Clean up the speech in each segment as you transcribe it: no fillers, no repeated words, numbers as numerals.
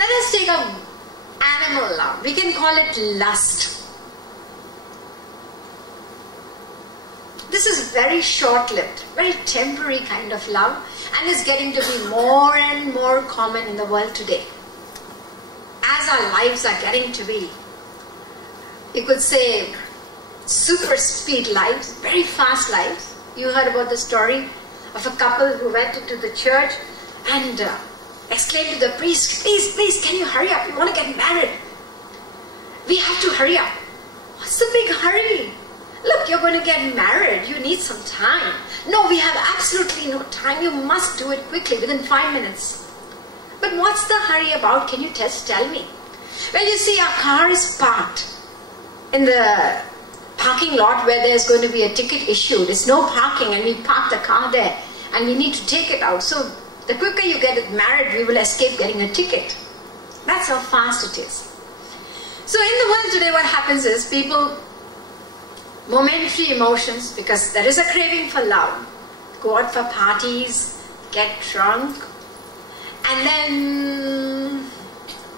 Let us take a animal love. We can call it lust. This is very short-lived, very temporary kind of love, and is getting to be more and more common in the world today. As our lives are getting to be, you could say, super speed lives, very fast lives. You heard about the story of a couple who went into the church and exclaimed to the priest, please, please, can you hurry up? We want to get married. We have to hurry up. What's the big hurry? Look, you're going to get married. You need some time. No, we have absolutely no time. You must do it quickly, within 5 minutes. But what's the hurry about? Can you just tell me? Well, you see, our car is parked in the parking lot where there's going to be a ticket issued. There's no parking and we park the car there and we need to take it out. So the quicker you get it married, we will escape getting a ticket. That's how fast it is. So in the world today, what happens is people, momentary emotions, because there is a craving for love, go out for parties, get drunk, and then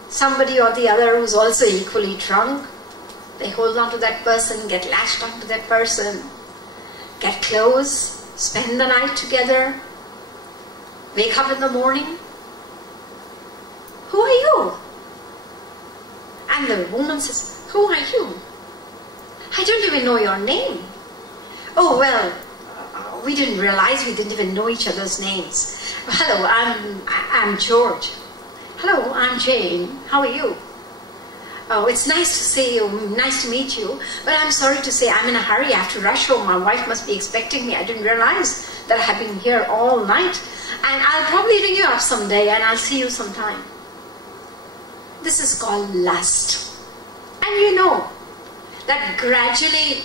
somebody or the other who's also equally drunk, they hold on to that person, get latched onto that person, get close, spend the night together, wake up in the morning. Who are you? And the woman says, who are you? I don't even know your name. Oh, well, we didn't realize we didn't even know each other's names. Hello, I'm George. Hello, I'm Jane. How are you? Oh, it's nice to see you, nice to meet you, but I'm sorry to say I'm in a hurry. I have to rush home. My wife must be expecting me. I didn't realize that I have been here all night. And I'll probably ring you up someday and I'll see you sometime. This is called lust. And you know that gradually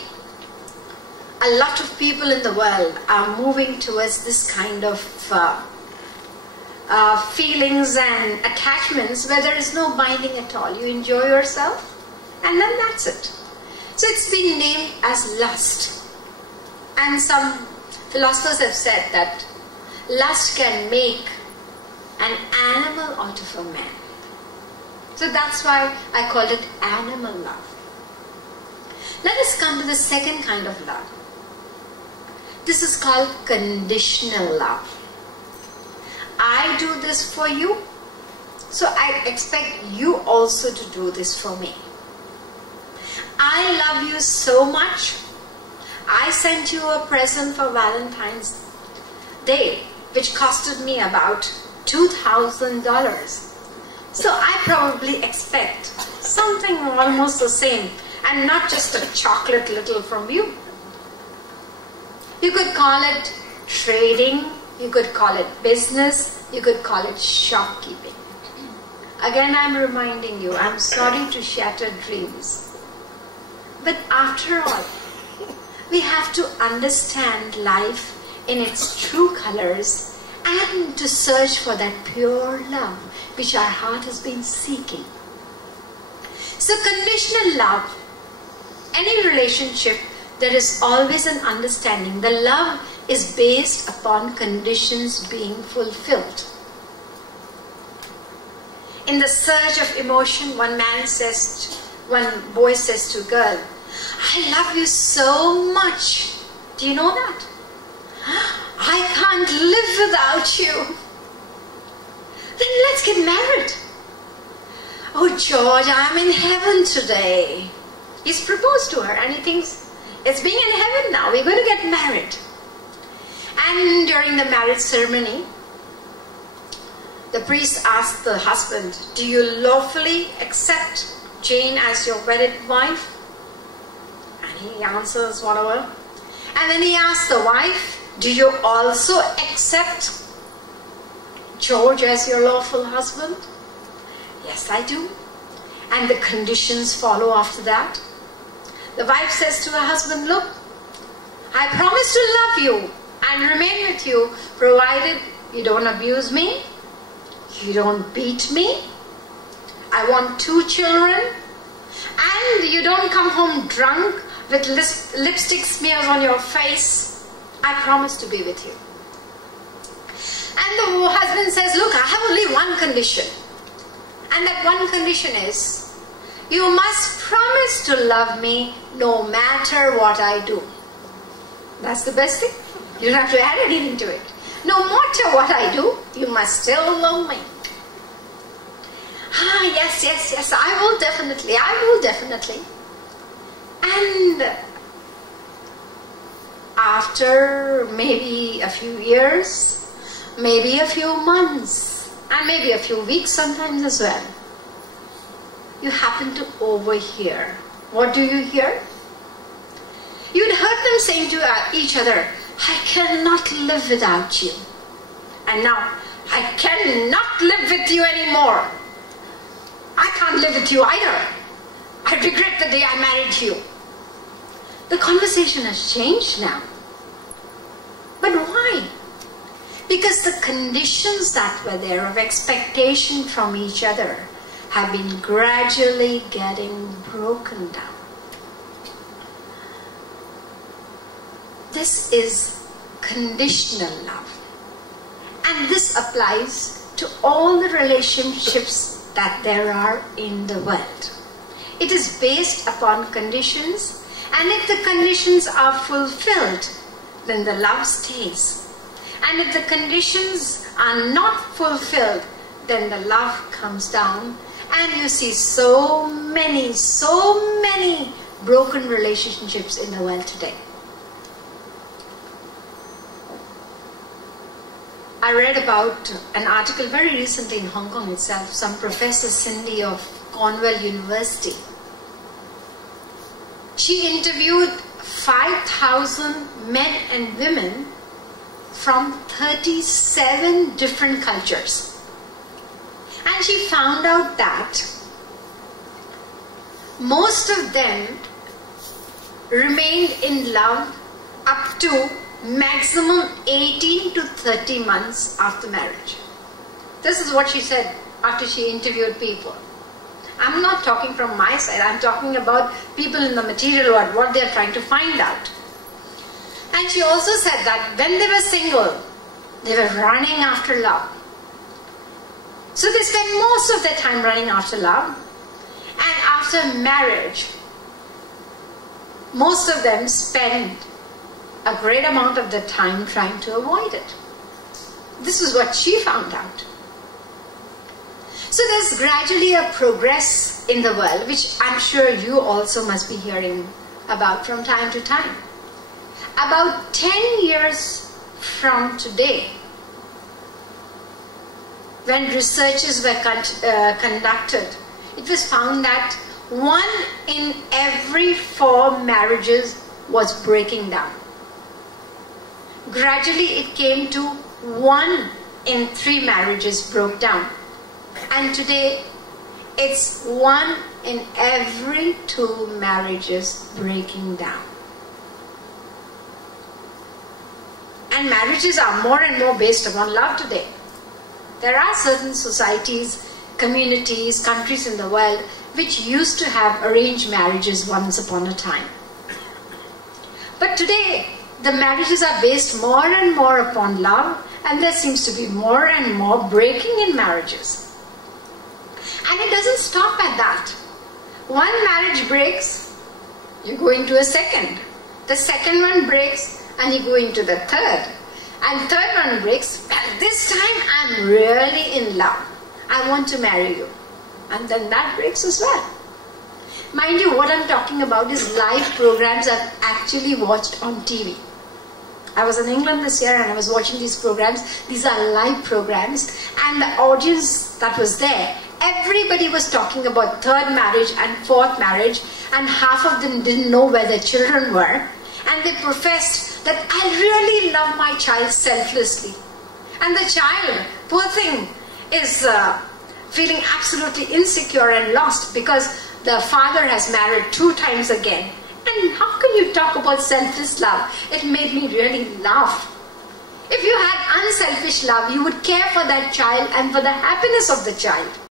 a lot of people in the world are moving towards this kind of feelings and attachments where there is no binding at all. You enjoy yourself and then that's it. So it's been named as lust. And some philosophers have said that lust can make an animal out of a man. So that's why I called it animal love. Let us come to the second kind of love. This is called conditional love. I do this for you, so I expect you also to do this for me. I love you so much, I sent you a present for Valentine's Day, which costed me about $2,000. So I probably expect something almost the same, and not just a chocolate little from you. You could call it trading, you could call it business, you could call it shopkeeping. Again, I'm reminding you, I'm sorry to shatter dreams. But after all, we have to understand life in its true colors and to search for that pure love which our heart has been seeking. So conditional love, any relationship, there is always an understanding. The love is based upon conditions being fulfilled. In the surge of emotion, one boy says to a girl, I love you so much. Do you know that? I can't live without you. Then let's get married. Oh George, I'm in heaven today. He's proposed to her and he thinks it's being in heaven now. We're going to get married. And during the marriage ceremony, the priest asked the husband, do you lawfully accept Jane as your wedded wife? And he answers whatever. And then he asks the wife, do you also accept George as your lawful husband? Yes, I do. And the conditions follow after that. The wife says to her husband, look, I promise to love you and remain with you provided you don't abuse me, you don't beat me, I want 2 children, and you don't come home drunk with lipstick smears on your face. I promise to be with you. And the husband says, look, I have only one condition. And that one condition is, you must promise to love me no matter what I do. That's the best thing. You don't have to add anything to it. No matter what I do, you must still love me. Ah, yes, I will definitely. And after maybe a few years, maybe a few months, and maybe a few weeks sometimes as well, you happen to overhear. What do you hear? You'd heard them saying to each other, I cannot live without you. And now, I cannot live with you anymore. I can't live with you either. I regret the day I married you. The conversation has changed now. But why? Because the conditions that were there of expectation from each other have been gradually getting broken down. This is conditional love. And this applies to all the relationships that there are in the world. It is based upon conditions, and if the conditions are fulfilled, then the love stays. And if the conditions are not fulfilled, then the love comes down, and you see so many broken relationships in the world today. I read about an article very recently in Hong Kong itself, some Professor Cindy of Cornell University. She interviewed 5,000 men and women from 37 different cultures. And she found out that most of them remained in love up to maximum 18 to 30 months after marriage. This is what she said after she interviewed people. I'm not talking from my side, I'm talking about people in the material world, what they're trying to find out. And she also said that when they were single, they were running after love. So they spent most of their time running after love. And after marriage, most of them spend a great amount of the time trying to avoid it. This is what she found out. So there's gradually a progress in the world, which I'm sure you also must be hearing about from time to time. About 10 years from today, when researches were conducted, it was found that 1 in every 4 marriages was breaking down. Gradually it came to 1 in 3 marriages broke down. And today it's 1 in every 2 marriages breaking down. And marriages are more and more based upon love today. There are certain societies, communities, countries in the world which used to have arranged marriages once upon a time. But today, the marriages are based more and more upon love, and there seems to be more and more breaking in marriages. And it doesn't stop at that. One marriage breaks, you go into a second. The second one breaks, and you go into the third. And third one breaks, this time I'm really in love. I want to marry you. And then that breaks as well. Mind you, what I'm talking about is live programs I've actually watched on TV. I was in England this year and I was watching these programs. These are live programs, and the audience that was there, everybody was talking about third marriage and fourth marriage, and half of them didn't know where their children were, and they professed that I really love my child selflessly. And the child, poor thing, is feeling absolutely insecure and lost because the father has married 2 times again. And how can you talk about selfless love? It made me really laugh. If you had unselfish love, you would care for that child and for the happiness of the child.